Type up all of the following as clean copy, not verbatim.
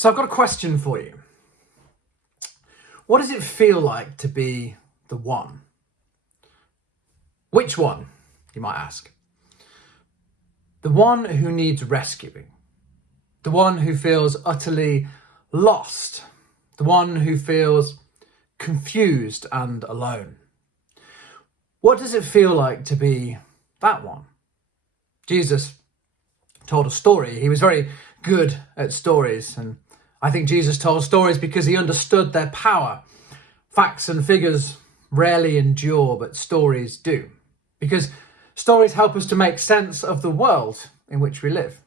So I've got a question for you. What does it feel like to be the one? Which one, you might ask? The one who needs rescuing. The one who feels utterly lost. The one who feels confused and alone. What does it feel like to be that one? Jesus told a story. He was very good at stories, and I think Jesus told stories because he understood their power. Facts and figures rarely endure, but stories do. Because stories help us to make sense of the world in which we live.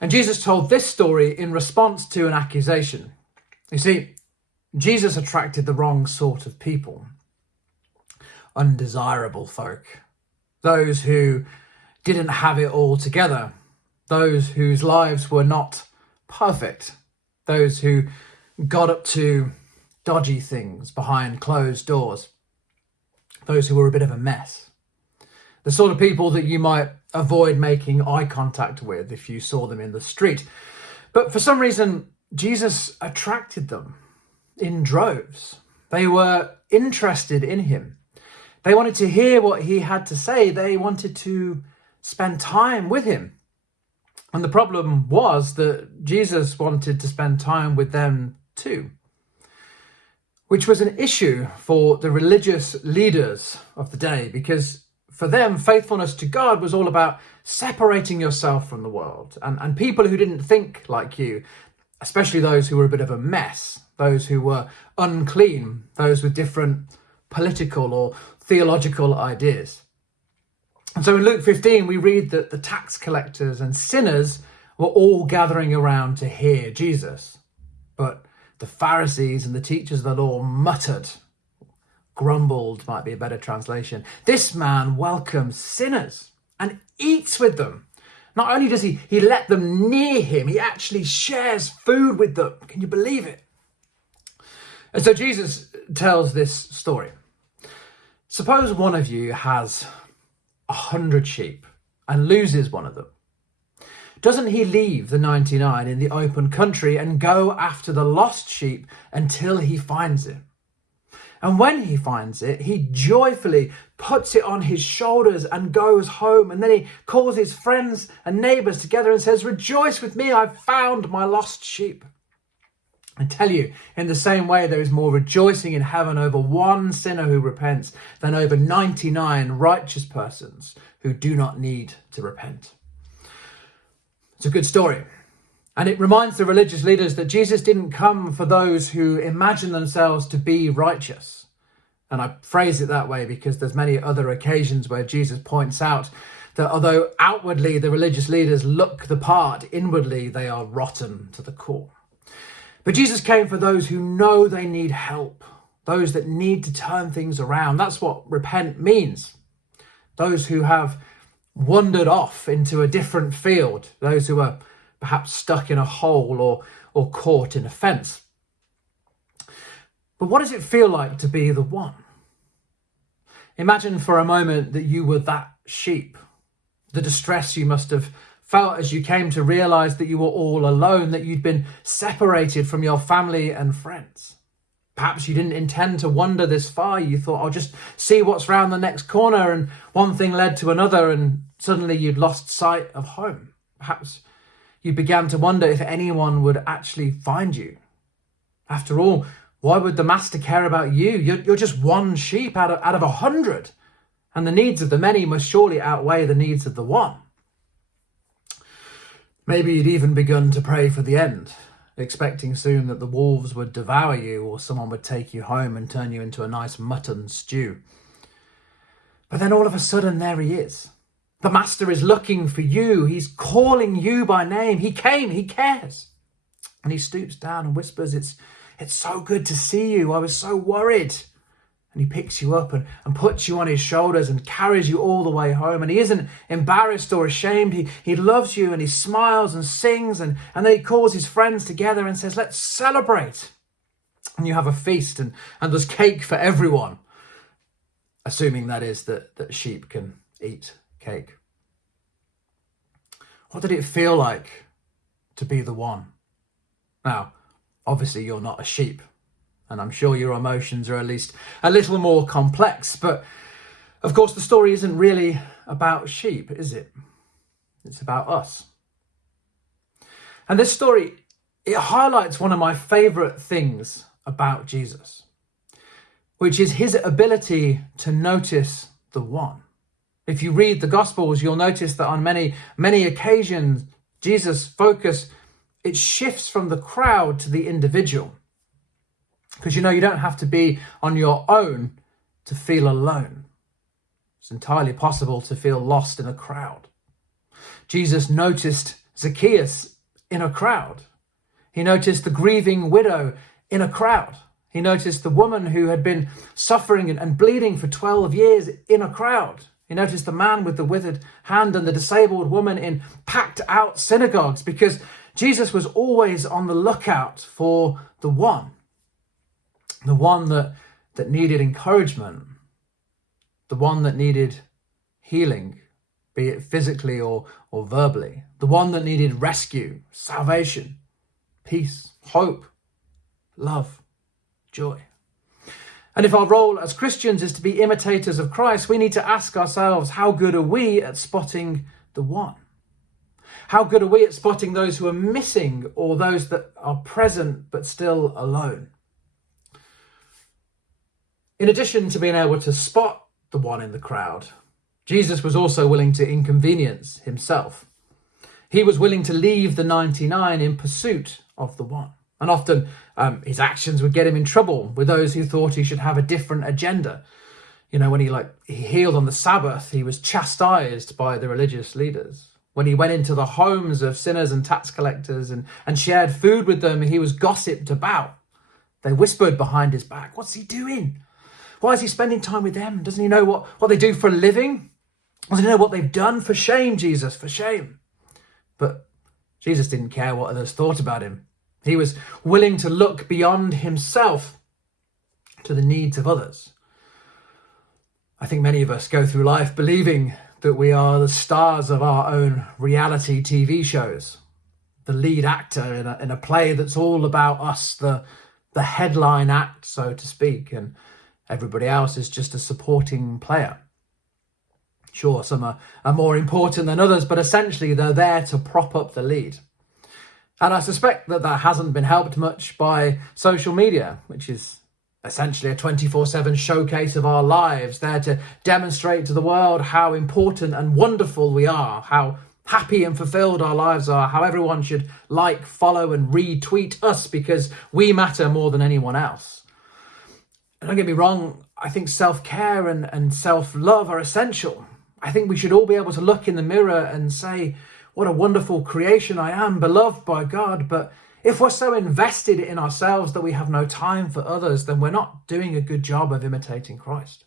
And Jesus told this story in response to an accusation. You see, Jesus attracted the wrong sort of people. Undesirable folk. Those who didn't have it all together. Those whose lives were not perfect. Those who got up to dodgy things behind closed doors. Those who were a bit of a mess. The sort of people that you might avoid making eye contact with if you saw them in the street. But for some reason, Jesus attracted them in droves. They were interested in him. They wanted to hear what he had to say. They wanted to spend time with him. And the problem was that Jesus wanted to spend time with them too, which was an issue for the religious leaders of the day, because for them, faithfulness to God was all about separating yourself from the world and people who didn't think like you, especially those who were a bit of a mess, those who were unclean, those with different political or theological ideas. And so in Luke 15, we read that the tax collectors and sinners were all gathering around to hear Jesus. But the Pharisees and the teachers of the law muttered, grumbled might be a better translation. This man welcomes sinners and eats with them. Not only does he let them near him, he actually shares food with them. Can you believe it? And so Jesus tells this story. Suppose one of you has 100 sheep and loses one of them. Doesn't he leave the 99 in the open country and go after the lost sheep until he finds it? And when he finds it, he joyfully puts it on his shoulders and goes home. And then he calls his friends and neighbours together and says, "Rejoice with me, I've found my lost sheep." I tell you, in the same way, there is more rejoicing in heaven over one sinner who repents than over 99 righteous persons who do not need to repent. It's a good story. And it reminds the religious leaders that Jesus didn't come for those who imagine themselves to be righteous. And I phrase it that way because there's many other occasions where Jesus points out that although outwardly the religious leaders look the part, inwardly they are rotten to the core. But Jesus came for those who know they need help, those that need to turn things around. That's what repent means. Those who have wandered off into a different field, those who are perhaps stuck in a hole or caught in a fence. But what does it feel like to be the one? Imagine for a moment that you were that sheep, the distress you must have felt as you came to realize that you were all alone, that you'd been separated from your family and friends. Perhaps you didn't intend to wander this far. You thought, I'll just see what's round the next corner, and one thing led to another, and suddenly you'd lost sight of home. Perhaps you began to wonder if anyone would actually find you. After all, why would the master care about you? You're just one sheep out of 100, and the needs of the many must surely outweigh the needs of the one. Maybe you'd even begun to pray for the end, expecting soon that the wolves would devour you or someone would take you home and turn you into a nice mutton stew. But then all of a sudden, there he is. The master is looking for you. He's calling you by name. He came, he cares. And he stoops down and whispers, it's so good to see you. I was so worried. And he picks you up and puts you on his shoulders and carries you all the way home. And he isn't embarrassed or ashamed. He loves you and he smiles and sings. And then he calls his friends together and says, let's celebrate. And you have a feast and there's cake for everyone. Assuming that is that sheep can eat cake. What did it feel like to be the one? Now, obviously you're not a sheep, and I'm sure your emotions are at least a little more complex, but of course the story isn't really about sheep, is it? It's about us. And this story, it highlights one of my favourite things about Jesus, which is his ability to notice the one. If you read the Gospels, you'll notice that on many occasions, Jesus' focus, it shifts from the crowd to the individual. Because you don't have to be on your own to feel alone. It's entirely possible to feel lost in a crowd. Jesus noticed Zacchaeus in a crowd. He noticed the grieving widow in a crowd. He noticed the woman who had been suffering and bleeding for 12 years in a crowd. He noticed the man with the withered hand and the disabled woman in packed out synagogues, because Jesus was always on the lookout for the one that needed encouragement, the one that needed healing, be it physically or verbally, the one that needed rescue, salvation, peace, hope, love, joy. And if our role as Christians is to be imitators of Christ, we need to ask ourselves, how good are we at spotting the one? How good are we at spotting those who are missing, or those that are present but still alone? In addition to being able to spot the one in the crowd, Jesus was also willing to inconvenience himself. He was willing to leave the 99 in pursuit of the one. And often his actions would get him in trouble with those who thought he should have a different agenda. When he healed on the Sabbath, he was chastised by the religious leaders. When he went into the homes of sinners and tax collectors and shared food with them, he was gossiped about. They whispered behind his back, "What's he doing? Why is he spending time with them? Doesn't he know what they do for a living? Doesn't he know what they've done? For shame, Jesus, for shame." But Jesus didn't care what others thought about him. He was willing to look beyond himself to the needs of others. I think many of us go through life believing that we are the stars of our own reality TV shows, the lead actor in a play that's all about us, the headline act, so to speak, and everybody else is just a supporting player. Sure, some are more important than others, but essentially they're there to prop up the lead. And I suspect that hasn't been helped much by social media, which is essentially a 24/7 showcase of our lives, there to demonstrate to the world how important and wonderful we are, how happy and fulfilled our lives are, how everyone should like, follow and retweet us because we matter more than anyone else. And don't get me wrong, I think self-care and self-love are essential. I think we should all be able to look in the mirror and say, what a wonderful creation I am, beloved by God. But if we're so invested in ourselves that we have no time for others, then we're not doing a good job of imitating Christ.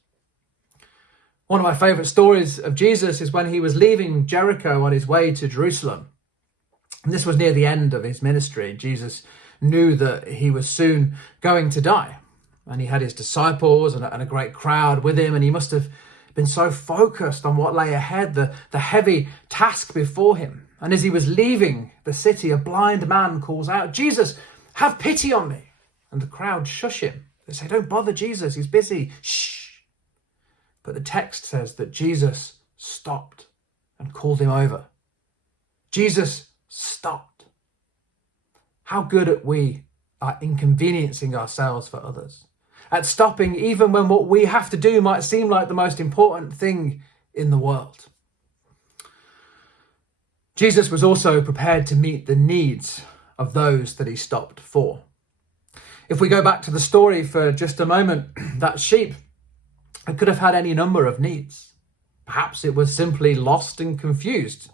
One of my favourite stories of Jesus is when he was leaving Jericho on his way to Jerusalem. And this was near the end of his ministry. Jesus knew that he was soon going to die. And he had his disciples and a great crowd with him, and he must have been so focused on what lay ahead, the heavy task before him. And as he was leaving the city, a blind man calls out, "Jesus, have pity on me." And the crowd shush him. They say, "Don't bother Jesus, he's busy. Shh." But the text says that Jesus stopped and called him over. Jesus stopped. How good at we are inconveniencing ourselves for others, at stopping even when what we have to do might seem like the most important thing in the world. Jesus was also prepared to meet the needs of those that he stopped for. If we go back to the story for just a moment, that sheep, it could have had any number of needs. Perhaps it was simply lost and confused,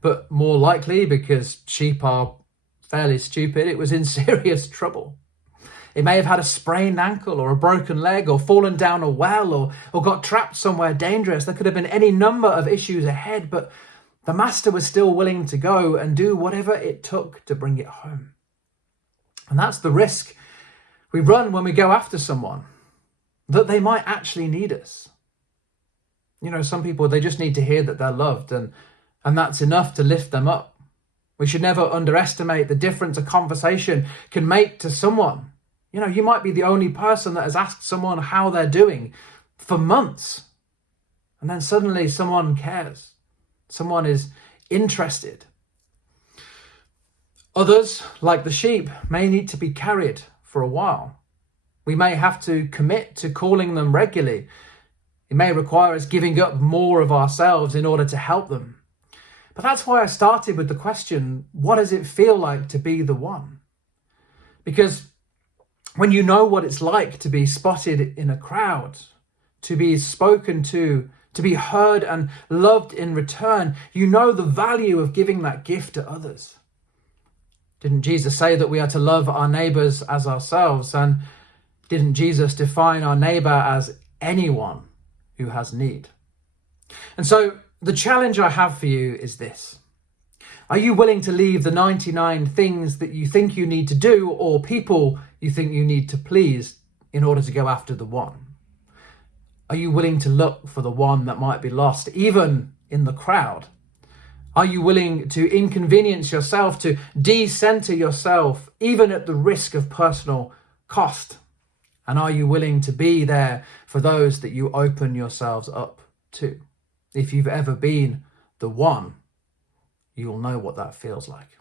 but more likely, because sheep are fairly stupid, it was in serious trouble. It may have had a sprained ankle or a broken leg or fallen down a well or got trapped somewhere dangerous. There could have been any number of issues ahead, but the master was still willing to go and do whatever it took to bring it home. And that's the risk we run when we go after someone, that they might actually need us. Some people, they just need to hear that they're loved, and that's enough to lift them up. We should never underestimate the difference a conversation can make to someone. You know, you might be the only person that has asked someone how they're doing for months. And then suddenly someone cares. Someone is interested. Others, like the sheep, may need to be carried for a while. We may have to commit to calling them regularly. It may require us giving up more of ourselves in order to help them. But that's why I started with the question, what does it feel like to be the one? Because when you know what it's like to be spotted in a crowd, to be spoken to be heard and loved in return, you know the value of giving that gift to others. Didn't Jesus say that we are to love our neighbours as ourselves? And didn't Jesus define our neighbour as anyone who has need? And so the challenge I have for you is this. Are you willing to leave the 99 things that you think you need to do or people you think you need to please in order to go after the one? Are you willing to look for the one that might be lost, even in the crowd? Are you willing to inconvenience yourself, to de-center yourself, even at the risk of personal cost? And are you willing to be there for those that you open yourselves up to? If you've ever been the one, you'll know what that feels like.